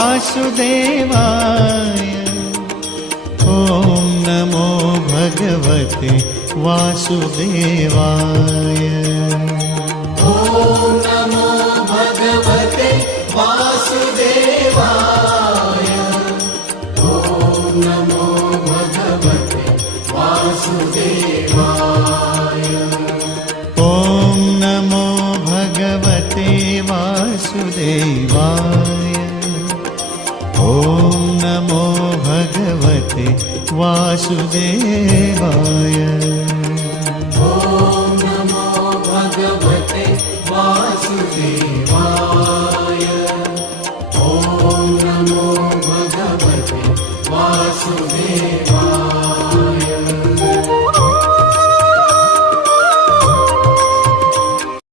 वासुदेवाय। ॐ नमो भगवते वासुदेवाय। ॐ नमो भगवते वासुदेवाय। ॐ नमो भगवते वासुदेवाय। ॐ नमो भगवते वासुदेवाय। ॐ नमो भगवते वासुदेवाय।